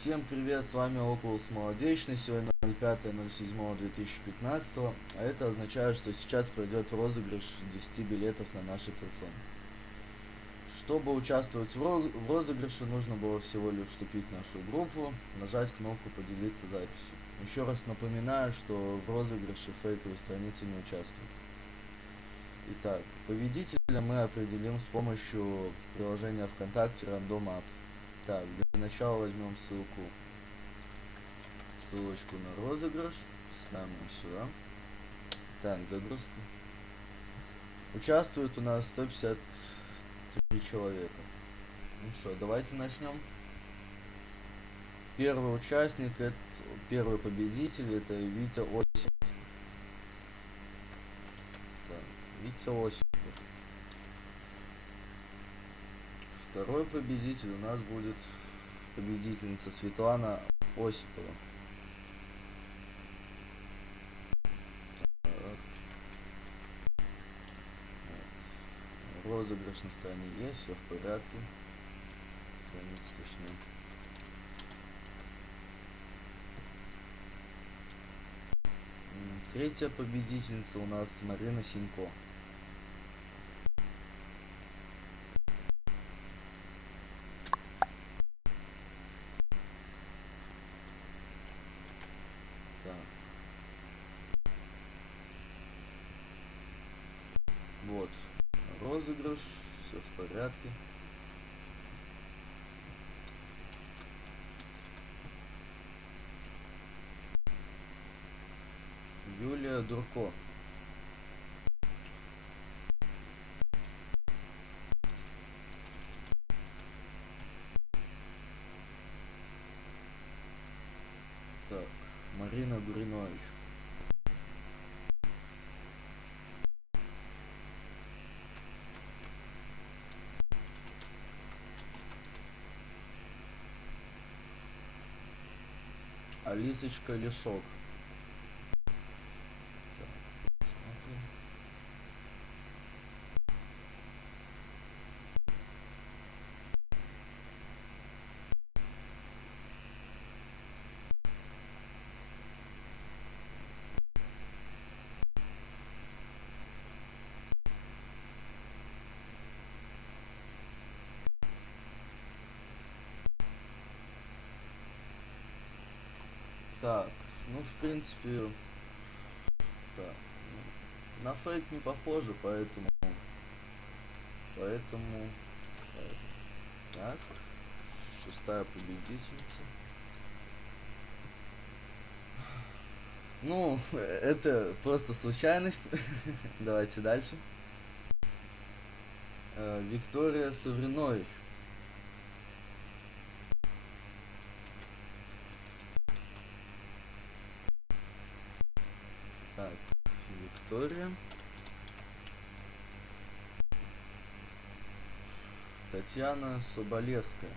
Всем привет, с вами Oculus Молодечный, сегодня 05.07.2015, а это означает, что сейчас пройдет розыгрыш 10 билетов на наш аттракцион. Чтобы участвовать в, ро- в розыгрыше, нужно было всего лишь вступить в нашу группу, нажать кнопку «Поделиться записью». Еще раз напоминаю, что в розыгрыше фейковые страницы не участвуют. Итак, победителя мы определим с помощью приложения ВКонтакте Random App. Так, для начала возьмем ссылку, ссылочку на розыгрыш, ставим сюда. Так, загрузка. Участвует у нас 153 человека. Ну что, давайте начнем. Первый участник, это первый победитель, это Витя Осипов. Витя Осипов. Второй победитель у нас будет победительница Светлана Осипова. Розыгрыш на стороне есть, все в порядке. Страница точнее. Третья победительница у нас Марина Синько. Так. Вот. Розыгрыш, все в порядке. Юлия Дурко. Так, Марина Гуринович. Алисочка Лешок. Так, смотрим. Так, ну в принципе, ну, на фейк не похоже, поэтому, поэтому, поэтому. так, шестая победительница. Ну, это просто случайность. Давайте дальше. Э, Виктория Савринович. Так, Виктория. Татьяна Соболевская.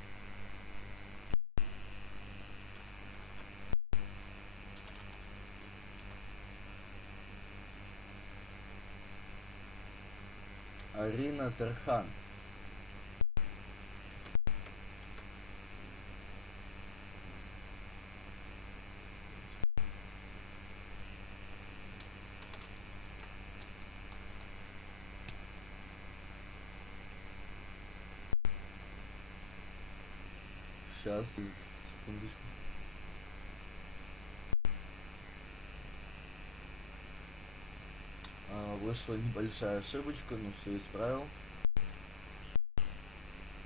Арина Тархан. Сейчас, секундочку. А, вышла небольшая ошибочка, но все исправил.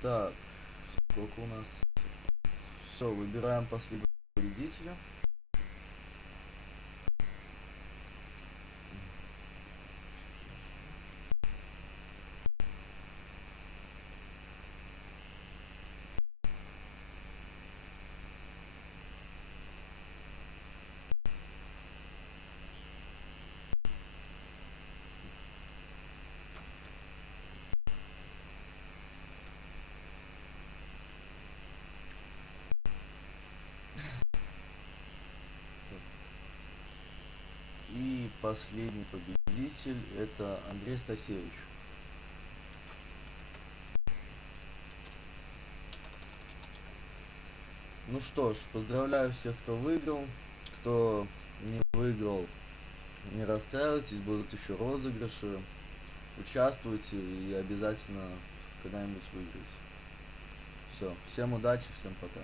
Так, сколько у нас? Все, выбираем последнего победителя. И последний победитель это Андрей Стасевич. Ну что ж, поздравляю всех, кто выиграл. Кто не выиграл, не расстраивайтесь, будут еще розыгрыши. Участвуйте и обязательно когда-нибудь выиграете. Все, всем удачи, всем пока.